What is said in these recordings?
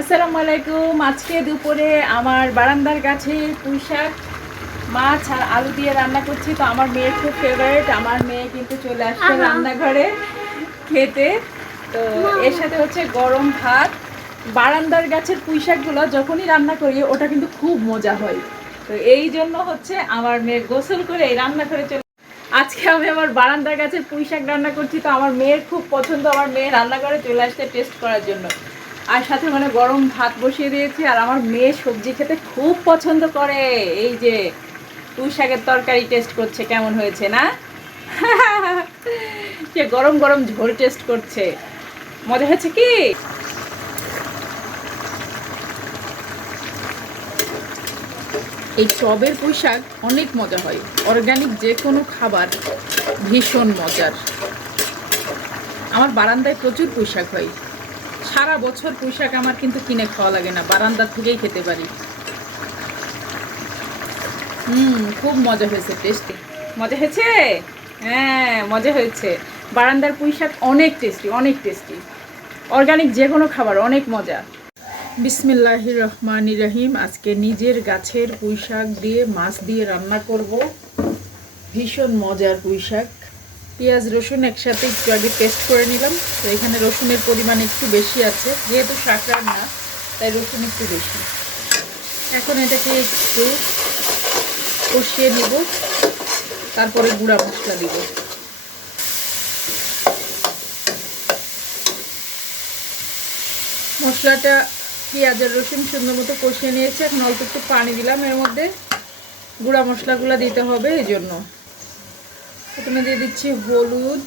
আসসালামু আলাইকুম। আজকে দুপুরে আমার বারান্দার কাছে পুঁই শাক মাছ আর আলু দিয়ে রান্না করছি। তো আমার মেয়ের খুব ফেভারিট আমার মেয়ে কিন্তু চলে আসছে রান্নাঘরে খেতে। তো এর সাথে হচ্ছে গরম ভাত। বারান্দার গাছের পুঁই শাকগুলো যখনই রান্না করি ওটা কিন্তু খুব মজা হয়। তো এই জন্য হচ্ছে আমার মেয়ে গোসল করে এই রান্না করে চলে আজকে আমি আমার বারান্দার গাছের পুঁই শাক রান্না করছি। তো আমার মেয়ের খুব পছন্দ আমার মেয়ে রান্নাঘরে চলে আসছে টেস্ট করার জন্য। আর সাথে মানে গরম ভাত বসিয়ে দিয়েছি, আর আমার মেয়ে সবজি খেতে খুব পছন্দ করে। এই যে, পুঁই শাকের তরকারি টেস্ট করছে, কেমন হয়েছে না? সে গরম গরম ঝোল টেস্ট করছে। মজা হয়েছে কি? এই টবের পুঁই শাক অনেক মজা হয়। অর্গানিক যে কোনো খাবার ভীষণ মজার। আমার বারান্দায় প্রচুর পুঁই শাক হয়। সারা বছর পুঁই শাক আমার কিন্তু কিনে খাওয়া লাগে না বারান্দা থেকেই খেতে পারি। হুম, খুব মজা হয়েছে টেস্টি মজা হয়েছে? হ্যাঁ মজা হয়েছে। বারান্দার পুঁইশাক অনেক টেস্টি অনেক টেস্টি অর্গানিক যে কোনো খাবার, অনেক মজা। বিসমিল্লাহ রহমান রহিম, আজকে নিজের গাছের পুঁইশাক দিয়ে, মাছ দিয়ে রান্না করব। ভীষণ মজার পুঁই শাক পেঁয়াজ, রসুন একসাথে একটু আগে পেস্ট করে নিলাম। তো এখানে রসুনের পরিমাণ একটু বেশি আছে। যেহেতু শাক রান্না, তাই রসুন একটু বেশি। এখন এটাকে একটু কষিয়ে নিব। তারপরে গুঁড়া মশলা দিব। মশলাটা পেঁয়াজ আর রসুন সুন্দর মতো কষিয়ে নিয়েছে। এখন অল্প একটু পানি দিলাম এর মধ্যে। গুঁড়া মশলাগুলো দিতে হবে, এই জন্য। প্রথমে দিয়ে দিচ্ছি হলুদ।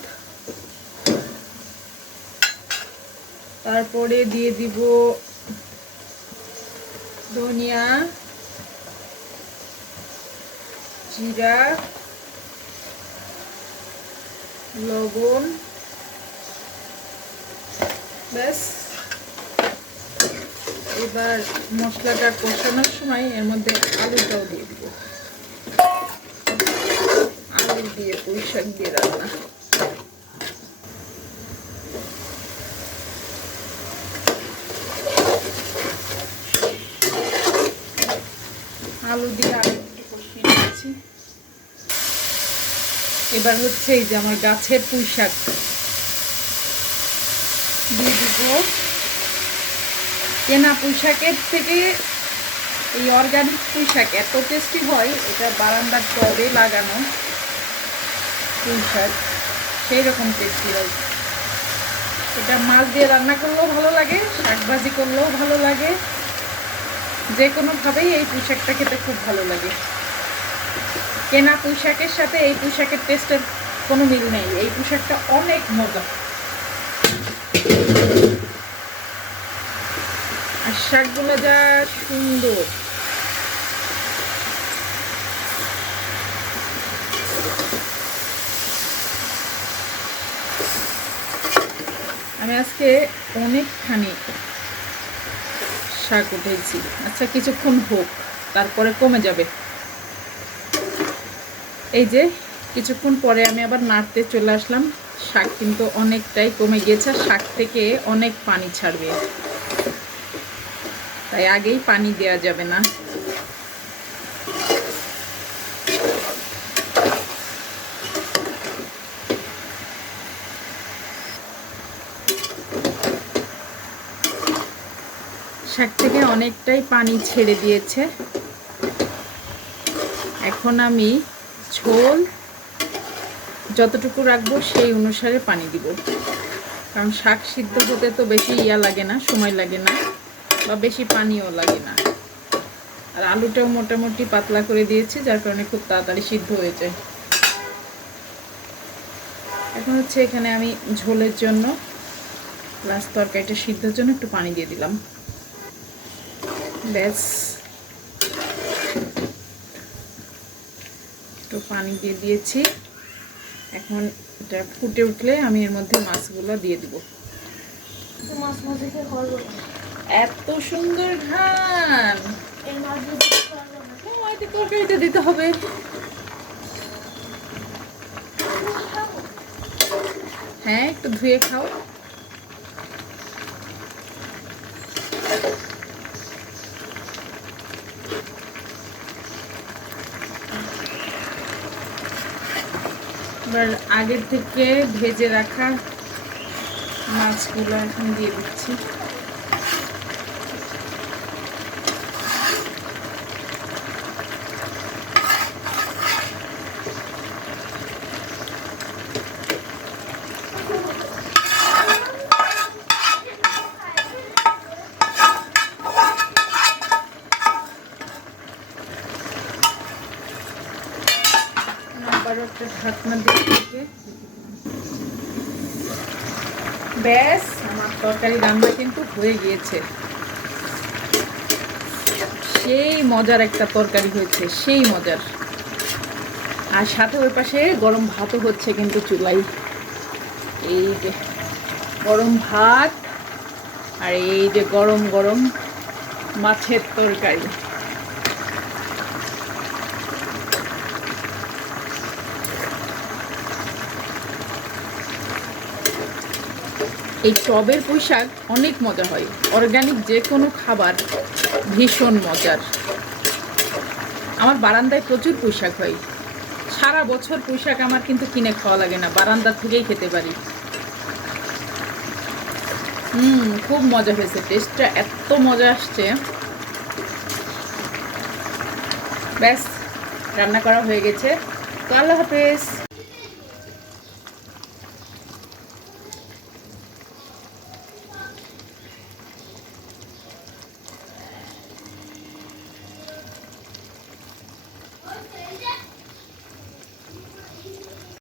তারপরে দিয়ে দিব ধনিয়া, জিরা, লবণ। ব্যাস। এবার মশলাটা কষানোর সময় এর মধ্যে আলুটাও দিয়ে দিব। দিয়ে পুঁই শাক দিয়ে রান্না। আলু দিয়ে এবার হচ্ছে এই যে আমার গাছের পুঁই শাক। দিয়ে দিব কেনা পুঁই শাকের থেকে এই অর্গানিক পুঁই শাক এত টেস্টি হয়, এটা বারান্দার টবে লাগানো। পুঁই শাক, সেই রকম টেস্টি হয়। এটা মাছ দিয়ে রান্না করলেও ভালো লাগে, শাকভাজি করলেও ভালো লাগে। যে কোনোভাবেই এই পুঁই শাকটা খেতে খুব ভালো লাগে। কেনা পুঁই শাকের সাথে এই পুঁই শাকের টেস্টের কোনো মিল নেই। এই পুঁই শাকটা অনেক মজা। আর শাকগুলো যা সুন্দর। আমি আজকে অনেকখানি শাক উঠেছি। আচ্ছা কিছুক্ষণ হোক, তারপরে কমে যাবে। এই যে, কিছুক্ষণ পরে আমি আবার নাড়তে চলে আসলাম। শাক কিন্তু অনেকটাই কমে গিয়েছে শাক থেকে অনেক পানি ছাড়বে। তাই আগেই পানি দেওয়া যাবে না। শাক থেকে অনেকটাই পানি ছেড়ে দিয়েছে। এখন আমি ঝোল যতটুকু রাখব সেই অনুসারে পানি দিব। কারণ শাক সিদ্ধ হতে তো বেশি ইয়া লাগে না, সময় লাগে না, বা বেশি পানিও লাগে না। আর আলুটাও মোটামুটি পাতলা করে দিয়েছি, যার কারণে খুব তাড়াতাড়ি সিদ্ধ হয়ে যায়। এখন হচ্ছে এখানে আমি ঝোলের জন্য প্লাস তরকারিটা সিদ্ধর জন্য একটু পানি দিয়ে দিলাম। ব্যাস। একটু পানি দিয়ে দিয়েছি। এখন এটা ফুটে উঠলে আমি এর মধ্যে মাছগুলো দিয়ে দিব। এত সুন্দর ঘ্রাণ! তরকারিতে দিতে হবে। হ্যাঁ একটু ধুয়ে খাও। এবার আগের থেকে ভেজে রাখা মাছগুলো এখন দিয়ে দিচ্ছি। আবারও একটা ঢাকনা দিয়ে ব্যাস, আমার তরকারি রান্না কিন্তু হয়ে গিয়েছে। সেই মজার একটা তরকারি হয়েছে, সেই মজার। আর সাথে ওই পাশে গরম ভাতও হচ্ছে কিন্তু চুলাই এই যে গরম ভাত আর এই যে গরম গরম মাছের তরকারি। এই টবের পুঁইশাক অনেক মজা হয়। অর্গানিক যে কোনো খাবার ভীষণ মজার। আমার বারান্দায় প্রচুর পুঁইশাক হয়। সারা বছর পুঁইশাক আমার কিন্তু কিনে খাওয়া লাগে না, বারান্দা থেকেই খেতে পারি। হুম, খুব মজা হয়েছে, টেস্টটা এত মজা আসছে। ব্যাস, রান্না করা হয়ে গেছে। তো আল্লাহ হাফেজ।